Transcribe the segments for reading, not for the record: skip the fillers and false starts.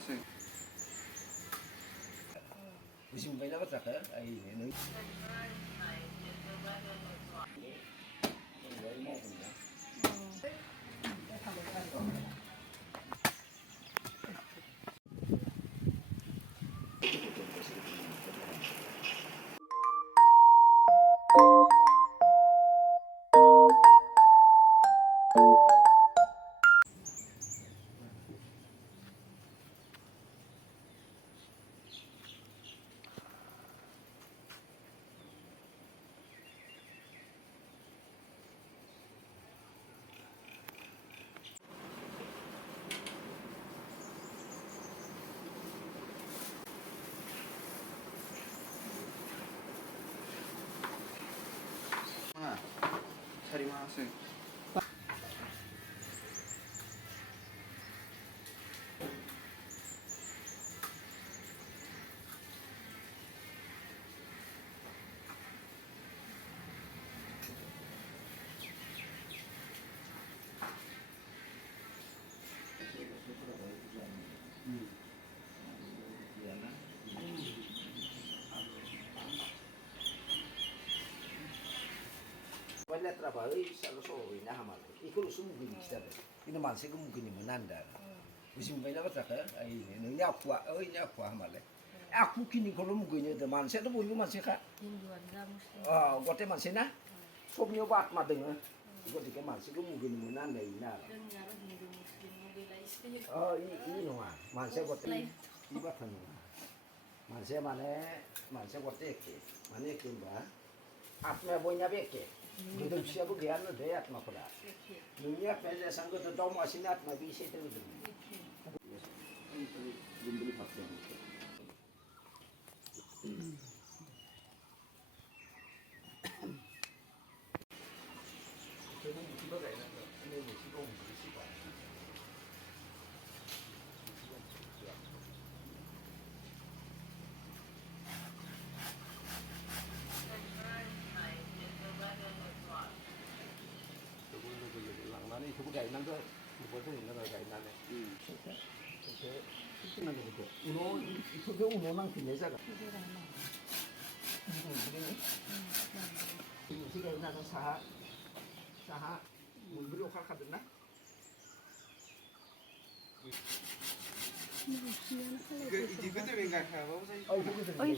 masih. Musim bayi apa tak ya? Ini. cari masih. Banyak terbaik selalu soalnya nah malah. Ikut semua gini kita. Ini masih mungkin menanda. Musim bayi apa tak ya? Ini apa? Ini apa malah? Aku kini kalau mungkin itu masih itu boleh masih kak. Gote masih nah. Sobnya bat mah dengar. Gote ke masih itu mungkin menanda ini. Oh ini mah masih gote. Iba kan. Masih mana gote ke. Mana ke mbak? Apnya punya beke. Gitu siapa gian ada ya atma pada. Dunia pernah sanggup tu dom asinat mah bisa tu tu. Beli faktor. Jadi kita kayak ini mesti kau mesti siapa. Ini coba kayak nanti, buat tu ini kayak nanti. Itu nanti betul. Uno itu dia uno nang kini saja. Ini sih kayak nanti saha, mungkin okar kadena. Ibu tu enggak khabar saya. Oh itu betul.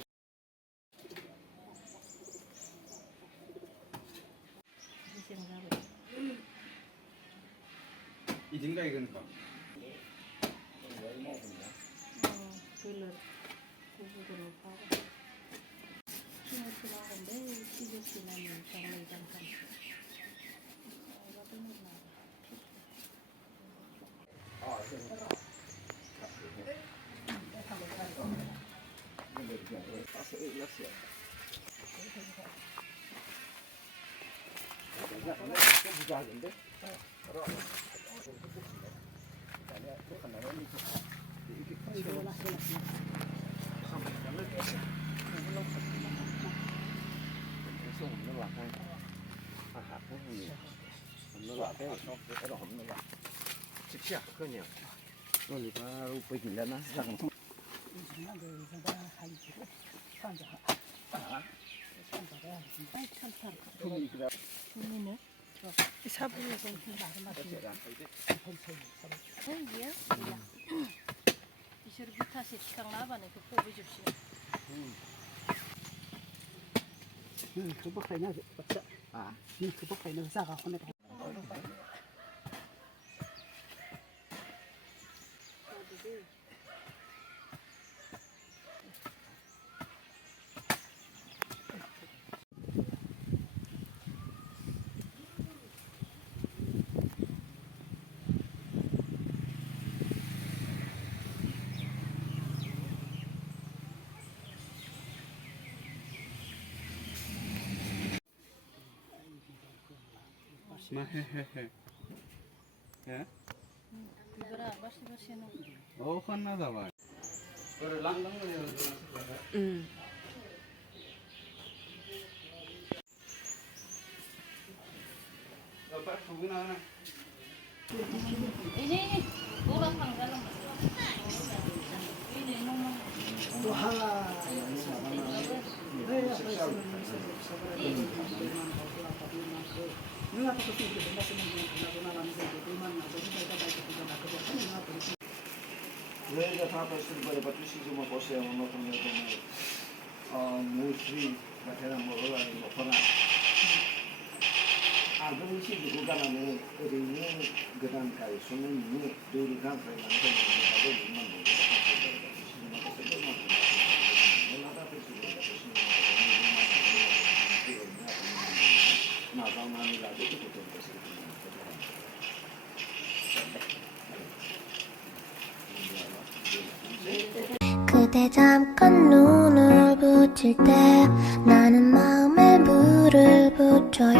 이진가 이건 봐. Pilih kubur apa? Cuma deh, tiga silang yang menjangkan. Oh, itu. Pasal ilas ya. Banyak orang yang juga ada. Orang. Banyak tu kan orang ni. Sampai kalau dia belum xong nó loạt hay hạt nó nhiều nó loạt cái đỏ nó loạt chích chặt cơ nhiều nó thì có bình lên nó rằng 사부에서 이게 이시로 비타시 시강 나바네 그 뽑이 줍시오. 그 bakayna baksa ni ku bakayna saka khone 마헤헤헤. 예? 이거라 마시마시는. 어, 혼나다 봐. 그걸 랑랑거리는 거. 빨리 보고 나가나. ini orang panggalan. 그래서 다 벌써 봐주시지 뭐 보세요. 뭐 그런 거 보면 무수히 같은 뭐 올라가는 거 보나. 아들 시기 그간에 어린이 그간 가이 소문이 둘이 간 그런 거 가지고 있는 거. 그대 잠깐 눈을 붙일 때 나는 마음에 물을 붙여요.